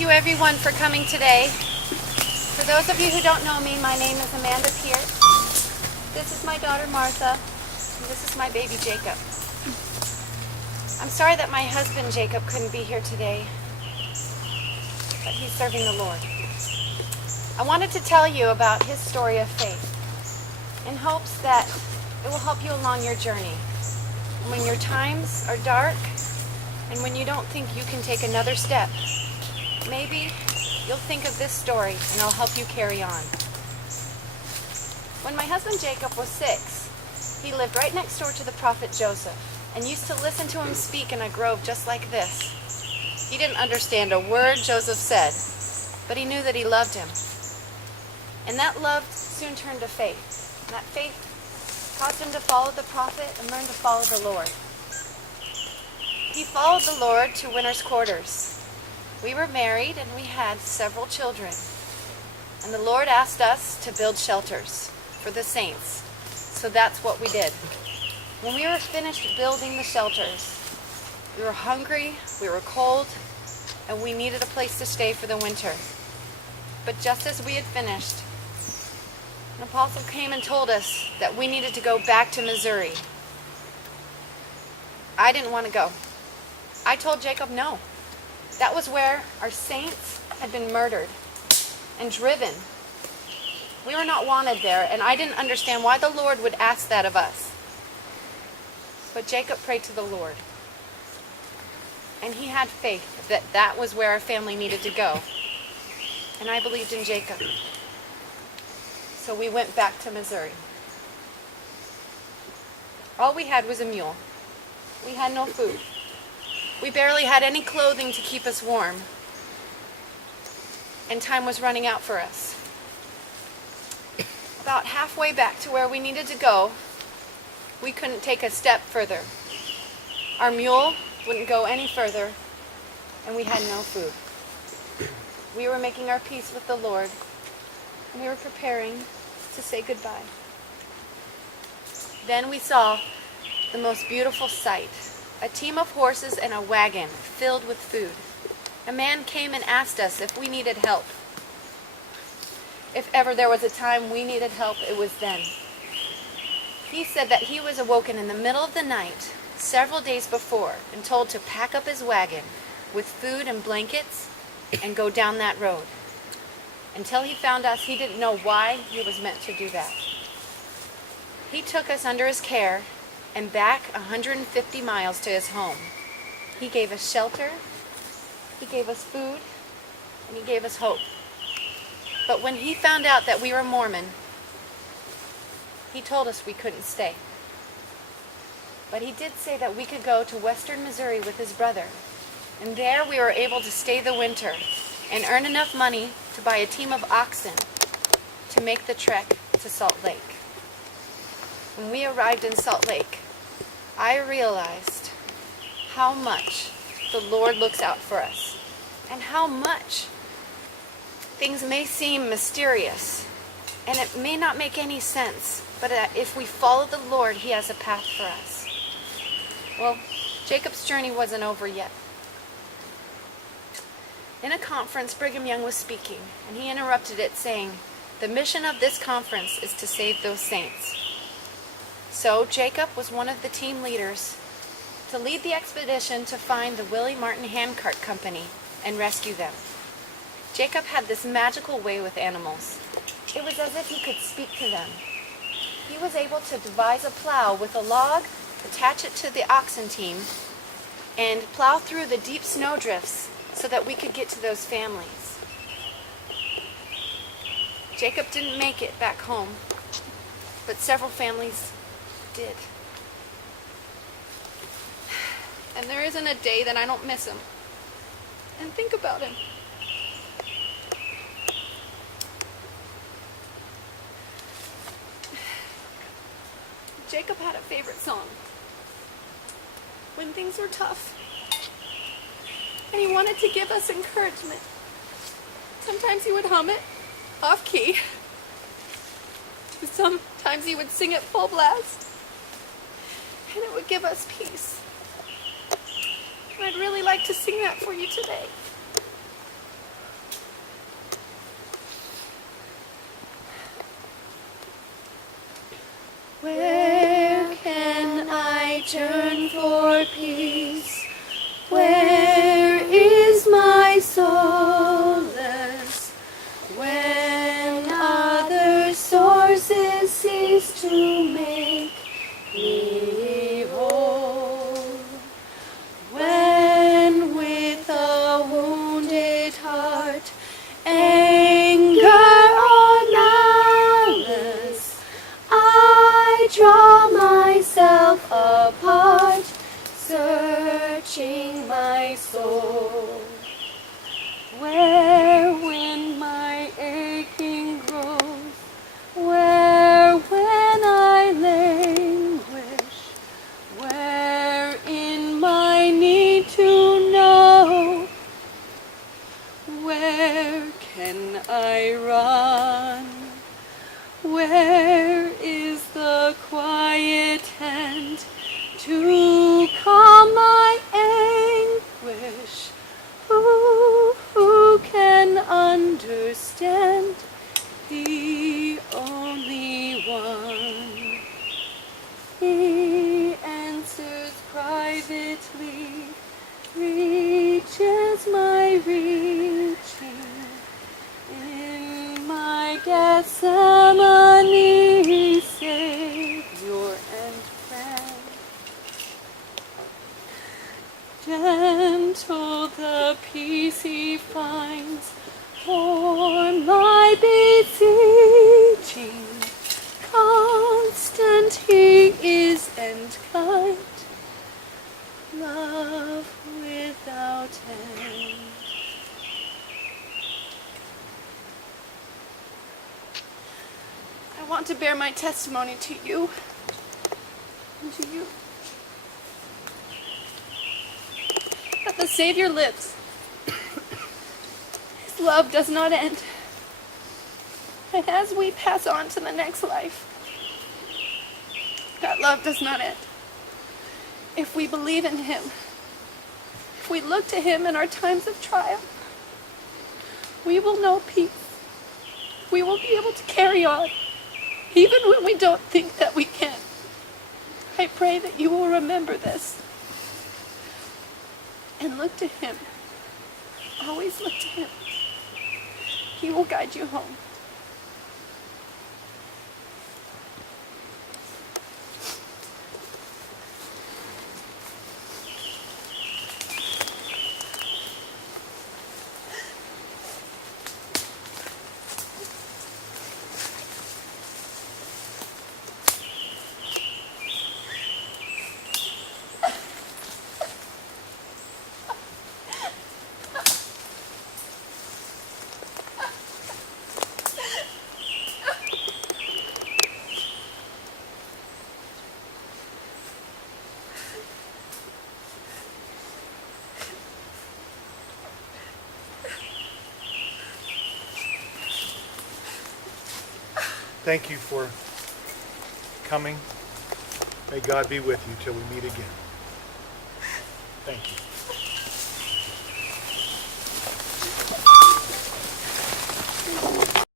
Thank you everyone for coming today. For those of you who don't know me, my name is Amanda Pierce. This is my daughter Martha, and this is my baby Jacob. I'm sorry that my husband Jacob couldn't be here today, but he's serving the Lord. I wanted to tell you about his story of faith in hopes that it will help you along your journey. When your times are dark and when you don't think you can take another step, maybe you'll think of this story and it'll help you carry on. When my husband Jacob was 6, he lived right next door to the prophet Joseph and used to listen to him speak in a grove just like this. He didn't understand a word Joseph said, but he knew that he loved him. And that love soon turned to faith. And that faith caused him to follow the prophet and learn to follow the Lord. He followed the Lord to winter's quarters. We were married and we had several children. And the Lord asked us to build shelters for the saints. So that's what we did. When we were finished building the shelters, we were hungry, we were cold, and we needed a place to stay for the winter. But just as we had finished, an apostle came and told us that we needed to go back to Missouri. I didn't want to go. I told Jacob no. That was where our saints had been murdered and driven. We were not wanted there, and I didn't understand why the Lord would ask that of us. But Jacob prayed to the Lord. And he had faith that that was where our family needed to go. And I believed in Jacob. So we went back to Missouri. All we had was a mule. We had no food. We barely had any clothing to keep us warm. And time was running out for us. About halfway back to where we needed to go, we couldn't take a step further. Our mule wouldn't go any further, and we had no food. We were making our peace with the Lord, and we were preparing to say goodbye. Then we saw the most beautiful sight, a team of horses and a wagon filled with food. A man came and asked us if we needed help. If ever there was a time we needed help, it was then. He said that he was awoken in the middle of the night several days before and told to pack up his wagon with food and blankets and go down that road. Until he found us, he didn't know why he was meant to do that. He took us under his care and back 150 miles to his home. He gave us shelter, he gave us food, and he gave us hope. But when he found out that we were Mormon, he told us we couldn't stay. But he did say that we could go to western Missouri with his brother. And there we were able to stay the winter and earn enough money to buy a team of oxen to make the trek to Salt Lake. When we arrived in Salt Lake, I realized how much the Lord looks out for us and how much things may seem mysterious and it may not make any sense, but if we follow the Lord, he has a path for us. Well, Jacob's journey wasn't over yet. In a conference, Brigham Young was speaking, and he interrupted it saying, "The mission of this conference is to save those saints." So Jacob was one of the team leaders to lead the expedition to find the Willie Martin Handcart Company and rescue them. Jacob had this magical way with animals. It was as if he could speak to them. He was able to devise a plow with a log, attach it to the oxen team, and plow through the deep snowdrifts so that we could get to those families. Jacob didn't make it back home, but several families did. And there isn't a day that I don't miss him and think about him. Jacob had a favorite song when things were tough, and he wanted to give us encouragement. Sometimes he would hum it off key. Sometimes he would sing it full blast, and it would give us peace. And I'd really like to sing that for you today. Where can I turn for peace? Where is my solace? When other sources cease to make me whole. When with a wounded heart, anger or malice, I draw myself apart, searching my soul. Where when my aching grows, where when I languish, where in my need to know, where can I run? Where is the quiet hand to calm my anguish? Who can understand? The only one. He answers privately, reaches my reaching. In my Gethsemane, Savior and friend. Gentle the peace he finds for my beseeching. Constant he is and kind, love without end. I want to bear my testimony to you and to you that the Savior lives. His love does not end. And as we pass on to the next life, that love does not end. If we believe in him, if we look to him in our times of trial, we will know peace. We will be able to carry on, even when we don't think that we can. I pray that you will remember this and look to him. Always look to him. He will guide you home. Thank you for coming. May God be with you till we meet again. Thank you.